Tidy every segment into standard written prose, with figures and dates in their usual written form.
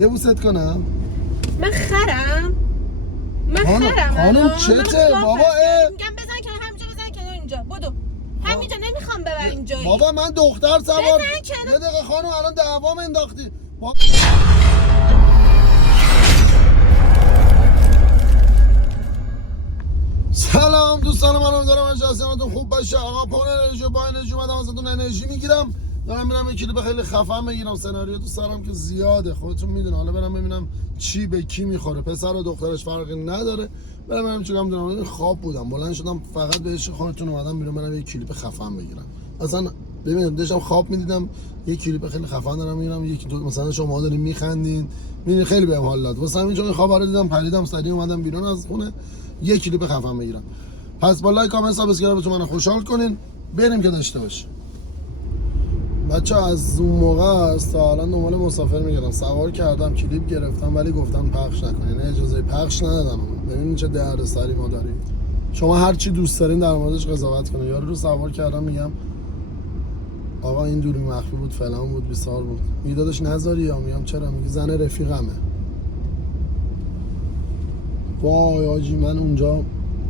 یه بوست کنم؟ من خرم خانم چته بابا؟ میگم بزن کنار، همینجا بزن کنار، اینجا بدو همینجا، نمیخوام ببر اینجایی. بابا من دختر سوار. بزن کنار. یه دقیقه خانم، الان دعوام انداختی. سلام دوستان من، امیدوارم هر خوب باشه. آقا پون انرژی با انرژی اومدم ازتون انرژی میگیرم. دارم میرم یک کلیپ خیلی خفن بگیرم. سناریو تو سرم که زیاده، خودتون میدونن. حالا برم ببینم چی به کی میخوره. پسر و دخترش فرقی نداره. برم چیکار میدونم. خواب بودم، بلند شدم فقط بهش خودتون اومدم بیرون برم یک کلیپ خفن بگیرم. اصلا ببینید داشتم خواب میدیدم یک کلیپ خیلی خفن دارم میگیرم. یکی دو مثلا شما دارین میخندین، میبینید خیلی بهم حال داد. واسه همین چون خواب رو دیدم پریدم سریع اومدم بیرون از خونه یک کلیپ خفن بگیرم. پس با لایک کامنت سابسکرایب منو خوشحال کنین. بریم که داشته باشه. بچه از اون موقع است تا الان دنبال مسافر میگردم. سوار کردم، کلیپ گرفتم، ولی گفتن پخش نکنین. اجازه پخش ندادم. ببینید چه دردسری ما داریم. شما هر چی دوست دارین در موردش قضاوت کنین. یارو رو سوار کردم میگم آقا این دوری مخفی بود، فلان بود، بیسار بود. میدادش نذاری یا میگم چرا؟ میگه زن رفیقمه. وای آجی من اونجا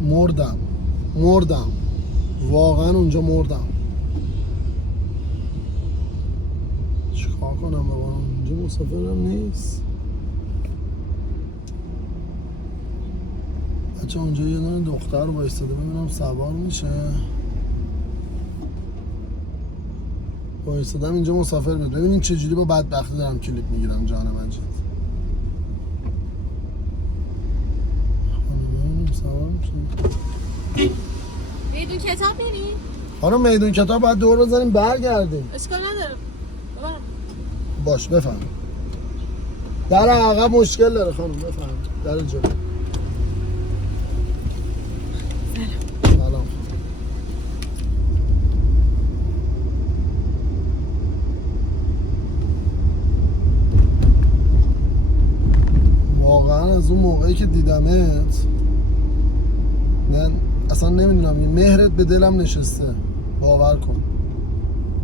مردم واقعا اونجا مردم. چیکار کنم بابا؟ اونجا مسافرم نیست. بچه اونجا یه دونه دختر وایستاده، ببینم سوار میشه. وایستادم اینجا مسافر میاد. ببینین چجوری با بدبختی دارم کلیپ میگیرم. جان مجید خانم سوار میشه. میدون کتاب میری؟ خانم میدون کتاب باید دور بزنیم برگردیم. اشکال نداره بابا. باش بفهم. در عقب مشکل داره خانم، بفهم. در جلو. سلام. واقعا از اون موقعی که دیدمت نه اصلا نمیدونم، مهرت به دلم نشسته. باور کن،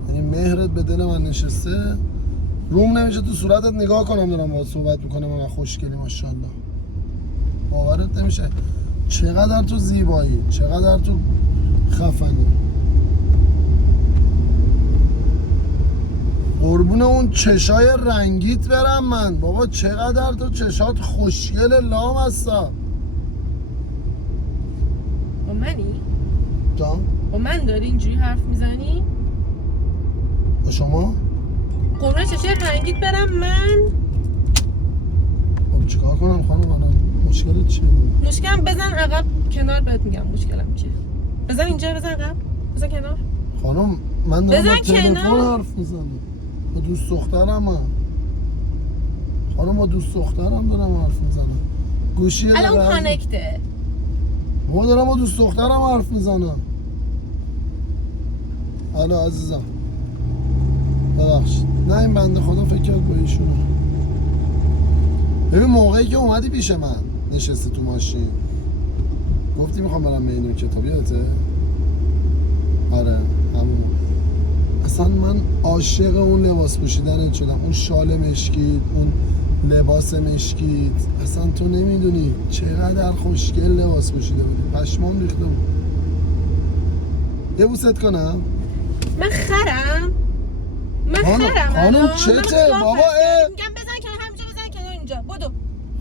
یعنی مهرت به دل من نشسته. روم نمیشه تو صورتت نگاه کنم دارم باهات صحبت میکنم. من خوشگلی ماشاءالله. باورت نمیشه چقدر تو زیبایی، چقدر تو خفنی. قربون اون چشای رنگیت برم من. بابا چقدر تو چشات خوشگل لام هستا. با منی؟ جان؟ با من داری اینجوری حرف میزنی؟ با شما؟ قربون چشای رنگیت برم من؟ خب چیکار کنم خانم؟ الان مشکلت چیه؟ مشکلم بزن عقب کنار، بهت میگم مشکلم چیه. بزن اینجا، بزن عقب، بزن کنار. خانم من دارم با تلفن کنار. حرف میزنم. با دوست دخترم خانم، با دوست دخترم دارم حرف میزنم. گوشی الان کانکته. ما دارم با دوست دخترم حرف میزنم. الو عزیزم ببخشید. نه این بنده خدا فکر کرد با ایشونه. ببین موقعی که اومدی پیش من نشستی تو ماشین گفتی میخوام برم میدون کتاب، یادته؟ آره همون. اصلا من عاشق اون لباس پوشیدنت شدم. اون شال مشکیت، اون لباس مشکیت، اصلا تو نمیدونی چقدر خوشگل لباس پوشیده بودی. پشمام ریخته بود. یه بوست کنم؟ من خرم خانم چته بابا؟ میگم بزن کنار، همینجا بزن کنار، اینجا بدو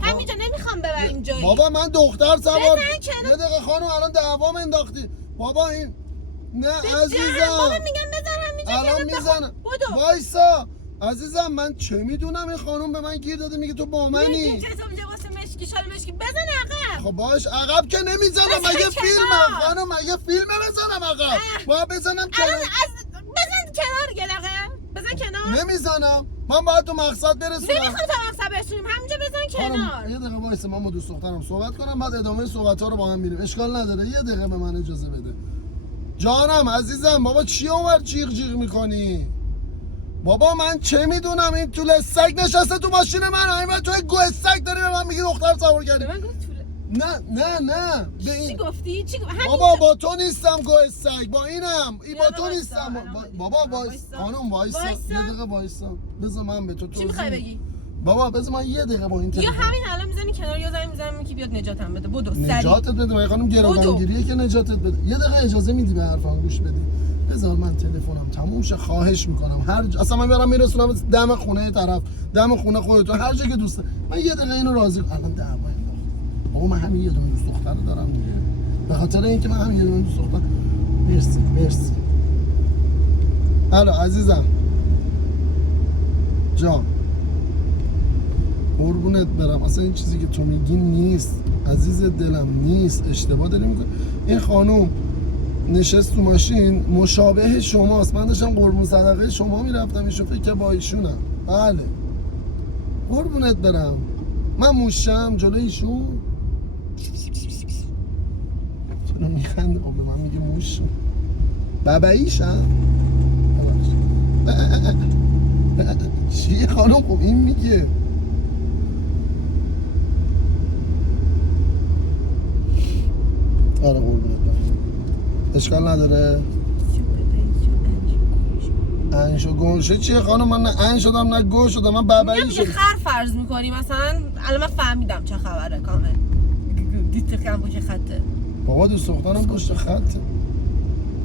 همینجا، نمیخوام ببر اینجایی. بابا من دختر سوار. بزن کنار. یه دقیقه خانم الان دعوام انداختی. بابا این نه عزیزم. بابا میگم بزن همینجا. الان میزنم. بدو وایسا عزیزم. من چه میدونم این خانم به من گیر داده میگه تو با منی. کتاب لباس مشکی، شال مشکی، بزن عقب. خب باش عقب که نمیزنم. بزن مگه کنار. فیلمه خانم؟ مگه فیلمه بزنم عقب؟ باید بزنم کنار. بزن کنار یه دقیقه. بزن کنار. نمیزنم. من باید تو مقصد برسونم. نمیخوام تا مقصد برسونیم، همینجا بزن کنار. یه دقیقه وایسا، من با دوست دخترم صحبت کنم بعد ادامه صحبت ها رو با هم میریم. اشکال نداره. یه دقیقه به من اجازه بده جانم عزیزم. بابا چی اونور جیغ جیغ میکنی؟ بابا من چه میدونم این طول سگ نشسته تو ماشین من. من تو گوه سگ داری به من میگی دختر سوار کردی. به من گفت طوله. نه به این... چی گفتی؟ چی گفتی؟ بابا با تو نیستم گوه سگ، با اینم. این با تو نیستم. بابا وایس خانم وایسا. یه دقیقه وایسا. بذار من به تو چی میخوای بگی؟ بابا بذار من یه دقیقه با این یا تلفن همین الان میزنی کنار یا زنگ میزنم که بیاد نجاتم بده. بدو سریع. نجاتت بده. من خانم گروگانگیریه که نجاتت بده. یه دقیقه اجازه میدی به حرفم گوش بدی؟ بذار من تلفنم تموم شه، خواهش میکنم. اصلا من برم میرسونم دم خونه طرف، دم خونه خودتون، هر جا که دوست داری. من یه دقیقه اینو راضی کنم. الان دعوا انداخت. بابا من همین یه دونه دوست دختر رو دارم دیگه. به خاطر اینکه من همین یه دونه دوست دختر. مرسی. الو عزیزم. جان. قربونت برم. اصلا این چیزی که تو میگی نیست عزیز دلم، نیست. اشتباه داری میکنی. این خانوم نشست تو ماشین مشابه شماست. من داشتم قربون صدقه شما میرفتم، ایشون فکر که با ایشونم. بله قربونت برم. من موشم جلوی ایشون. چرا میخنده؟ به من میگه موش باباییشم. چیه خانم؟ خب این میگه آره قربونت برم. اشکال نداره. انشو گوشه چیه خانم؟ من نه ان شدم نه گوش شدم. من بابایی شدم. خر فرض میکنی مثلا. الان من فهمیدم چه خبره کامل. دیت کم پشت خطه. بابا دوست دخترم پشت خطه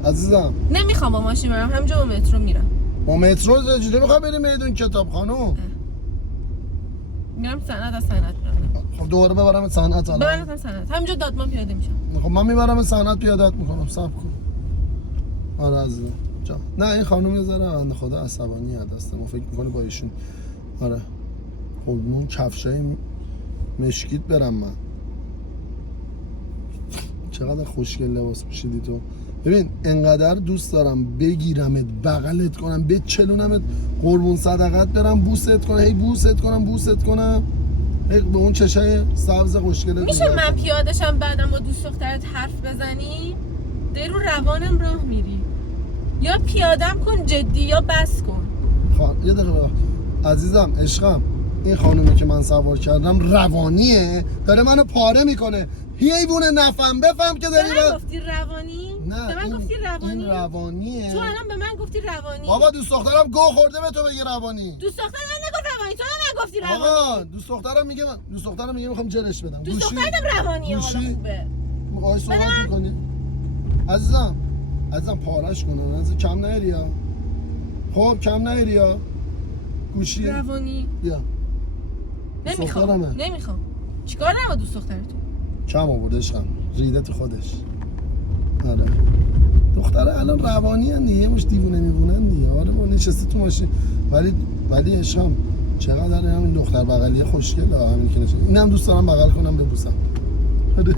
عزیزم. نمیخوام با ماشین برم، همینجا با مترو میرم. با مترو چجوری میخوام بریم میدون کتاب خانم؟ میرم صنعت، از صنعت میرم. خب دوباره ببرم صنعت الان. ببرم صنعت. همینجا دادمان پیاده میشم. خب من میبرم صنعت پیاده‌ات میکنم. صبر کن. آره عزیزم جان. نه این خانم یه ذره بنده خدا عصبانی هست. ما فکر میکنه با ایشون. آره خب اون کفشای مشکیت برم من. چقدر خوشگل لباس پوشیدی تو. ببین انقدر دوست دارم بگیرمت، بغلت کنم، بچلونمت، قربون صدقت برم، بوست کنم، هی بوست کنم، هی به اون چشای سبز خوشگلت. میشه من پیاده‌شم بعدم با دوست دخترت حرف بزنی؟ در رو روانم راه میری. یا پیادم کن جدی یا بس کن. یه دقیقه عزیزم عشقم، این خانومی که من سوار کردم روانیه، داره منو پاره میکنه. حیوونه نفهم بفهم که داری. به من گفتی روانی؟ نه به من گفتی روانی؟ این روانیه. تو الان به من گفتی روانی. بابا دوست دخترم گو خورده به تو بگه روانی. دوست دخترم نگفت روانی، تو هم نگفتی روانی. آقا دوست دخترم میگه میخوام جلش بدم. دوست دخترم روانیه. حالا خوبه. میخوای صحبت میکنی؟ عزیزم پارش کنن. از کم نهریا. خب کم نهریا. گوشی روانی. بیا. نمیخوام. چیکار دارم با دوست دخترتون؟ کم آورده عشقم. ریده تو خودش. آره. دختره الان روانی هن دیگه. مش دیوونه میبونن دیگه. آره با نشسته تو ماشین. ولی عشقم چقدر همین دختر بغلیه خوشگله. همین که نشسته. اینم دوست دارم بغل کنم ببوسم. آره.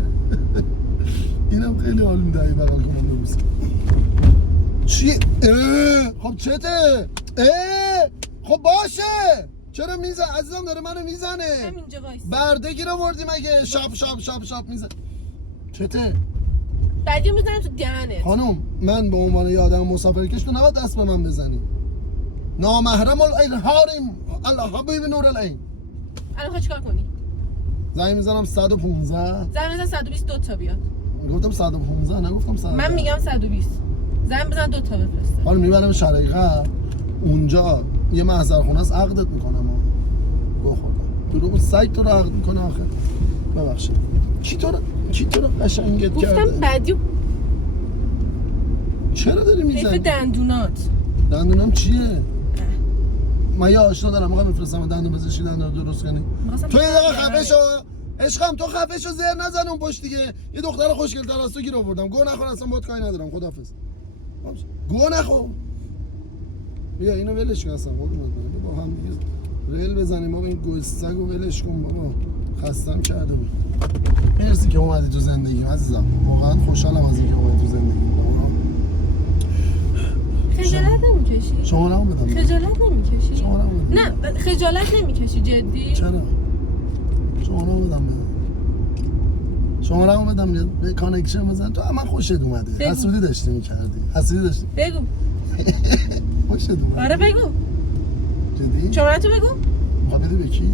اینم خیلی حال میده بغل کنم ببوسم. چی؟ خب چته؟ خب باشه. چرا میزنه؟ عزیزم داره منو میزنه. همینجا وایس. بردگی رو بردی مگه؟ شب میزنه. چته؟ بعدی میزنم تو دهنت. خانم من به عنوان یه آدم مسافرکش تو نباید دست به من بزنی. نامحرم العین حارم الله حبیب نور العین. الان خواهی چیکار کنی؟ زنگ میزنم 115. زنگ بزن 120 دو تا بیاد. گفتم 115 نگفتم 100. من میگم 120. زنگ بزن دو تا بفرسته. حالا میبرم شرایقه. اونجا یه محضر خونه است عقدت میکنم. بخوردم دروغ سگ تو رو عقد میکنه آخه. ببخشید. کی تو رو قشنگت کرده؟ گفتم بعدی. چرا داری میزنی؟ حیف دندونات. دندونم چیه؟ من یه آشنا دارم میخوام بفرستم دندون پزشکی دندون درست کنی. تو یه دقیقه خفه شو. عشقم تو خفه شو، زر نزن اون پشت دیگه. یه دختر خوشگل‌تر از تو گیر آوردم. گو نخور اصلا باهات کاری ندارم. خداحافظ. گو نخور. بیا اینو ولش کن اصلا. قربونت برم. با هم دیگه ریل بزنیم. ما این گوسسگو ولش کن بابا. خستم کرده بود. مرسی که اومدی تو زندگیم عزیزم. واقعا خوشحالم از اینکه اومدی تو زندگیم. خجالت نمیکشی؟ شماره‌مو بدم. خجالت نمیکشی؟ شماره‌مو بدم. نه خجالت نمیکشی جدی؟ چرا؟ شماره‌مو بدم. به کانکشن بزن. تو من خوشت اومده. حسودی داشتی می‌کردی. بگو. خوشت اومده. آره بگو. جدی؟ شماره‌تو بگو. می‌خوای بدی به کی؟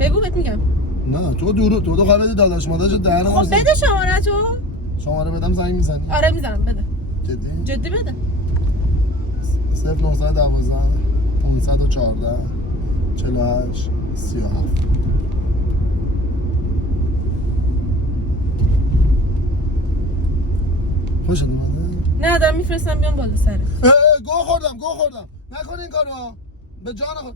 بگو بهت میگم. نه تو خواهی بدی داداش مادرشو دهنم. خب بده شماره‌تو. شماره بدم زنگ میزنی؟ آره میزنم بده. جدی بده. 0912 514 48 37 خوشت اومده؟ نه دارم میفرستم بیام بالا سرت. گو خوردم نکن این کارو به جان خود.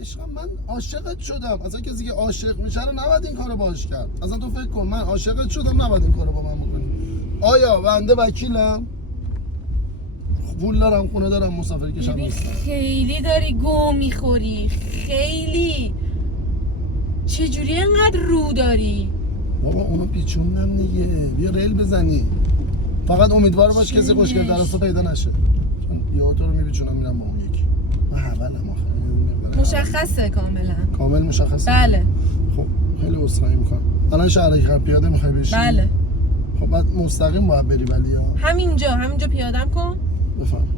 عشقم من عاشقت شدم. اصلا کسی که عاشق میشه رو نباید این کارو باهاش کرد. اصلا تو فکر کن من عاشقت شدم نباید این کارو با من بکنی. آیا بنده وکیلم؟ پول دارم، خونه دارم، مسافر کشم نیستم. خیلی داری گو میخوری، خیلی. چجوری انقدر رو داری؟ بابا اونو پیچوندم دیگه. بیا ریل بزنی. فقط امیدوار باش کسی خوشگل درستو پیدا نشه. چون یا تو رو میپیچونم میرم با اون یکی. من حولم آخه. مشخصه کاملا. کامل مشخصه. بله. خب خیلی عذرخواهی میکنم. الان شهر خر پیاده میخوای بشی؟ بله. خب بعد مستقیم باید بری ولی ها. همینجا پیادم کن. بفهم.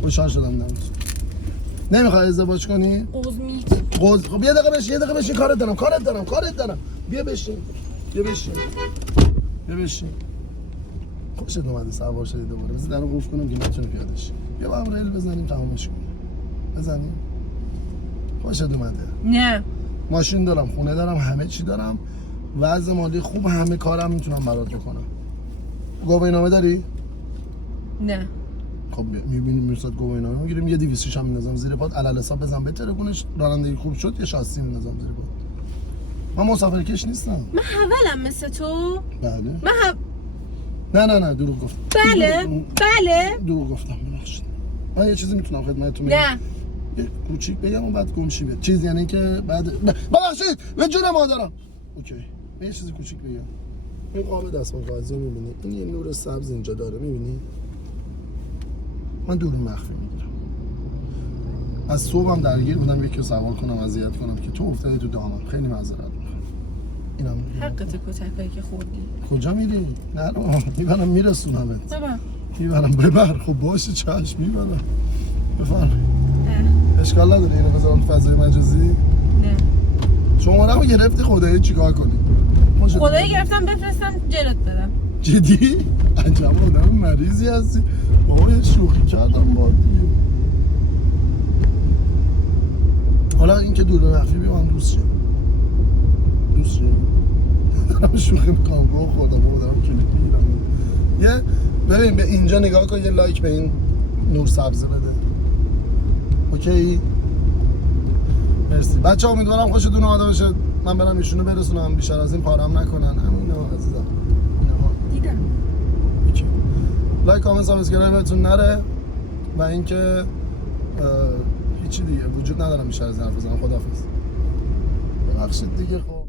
خوشحال شدم دمت. نمیخوای ازدواج کنی؟ قوز خب یه دقیقه بشین کارت دارم. بیا بشین. خوشت اومده سوار شدی دوباره. بذار درو قفل کنم که نتونه پیاده شی. بیا با هم ریل بزنیم تمامش کنیم. بزنیم. خوشت اومده؟ نه. ماشین دارم، خونه دارم، همه چی دارم. وضع مالی خوب، همه کارم میتونم برات بکنم. گواهینامه داری؟ نه. خب میبینیم میرسات گواهینامه میگیریم یه 200 هم میندازم زیر پات علل حساب بزن بترکونش رانندگی خوب شد یه شاسی میندازم زیر پات. من مسافر کش نیستم. من حولم مثل تو؟ بله. نه دروغ گفتم. بله. دروغ گفتم ببخشید. من یه چیزی میتونم خدمتتون بگم. نه. یه کوچیک بگم و بعد گمشی بیاد. چیز یعنی که بعد ببخشید به جون مادرم. اوکی. من یه چیزی کوچیک بگم. این قاب دستمال کاغذی رو می‌بینی؟ این یه نور سبز اینجا داره می‌بینی؟ من دوربین مخفی میگیرم. از صبحم درگیر بودم یکی رو سوار کنم اذیت کنم که تو افتادی تو دامم. خیلی معذرت می‌خوام. اینم حقت کتکایی که خوردی. کجا میری؟ نه میبرم میرسونمت. بابا. میبرم ببر. خب باشه چشم میبرم. بفرمایید. اشکال نداره اینو بذارم تو فضای مجازی؟ نه. شماره‌مو گرفتی خدایی چیکار کنی؟ خدایی گرفتم بفرستم جلوت بدم. جدی؟ عجب آدم مریضی هستی. بابا یه شوخی کردم با دیگه. حالا اینکه دور مخفی بیا من دوست شیم. دارم شوخی میکنم رو خوردم بابا دارم کلیپ میگیرم. یه ببین به اینجا نگاه کن یه لایک به این نور سبزه بده. اوکی؟ مرسی. بچه ها امیدوارم خوشتون اومده باشه. من برم ایشونو برسونم بیشتر از این پارم نکنن. همینه عزیزم. دیدم. اوکی. لایک کامنت سابسکرایبتون نره و اینکه هیچی دیگه وجود ندارم بیشتر از این حرف بزنم. خداحافظ. ببخشید دیگه خب